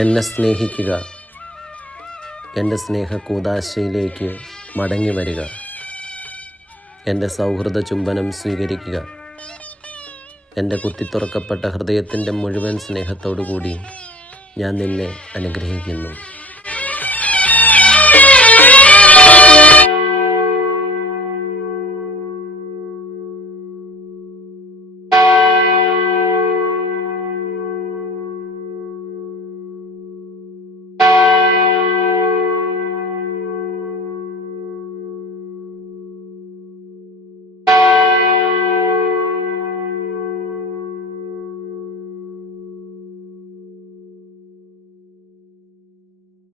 എന്നെ സ്നേഹിക്കുക, എൻ്റെ സ്നേഹകൂദാശയിലേക്ക് മടങ്ങി വരിക, എൻ്റെ സൗഹൃദ ചുംബനം സ്വീകരിക്കുക. എൻ്റെ കുത്തിത്തുറക്കപ്പെട്ട ഹൃദയത്തിൻ്റെ മുഴുവൻ സ്നേഹത്തോടു കൂടി ഞാൻ നിന്നെ അനുഗ്രഹിക്കുന്നു.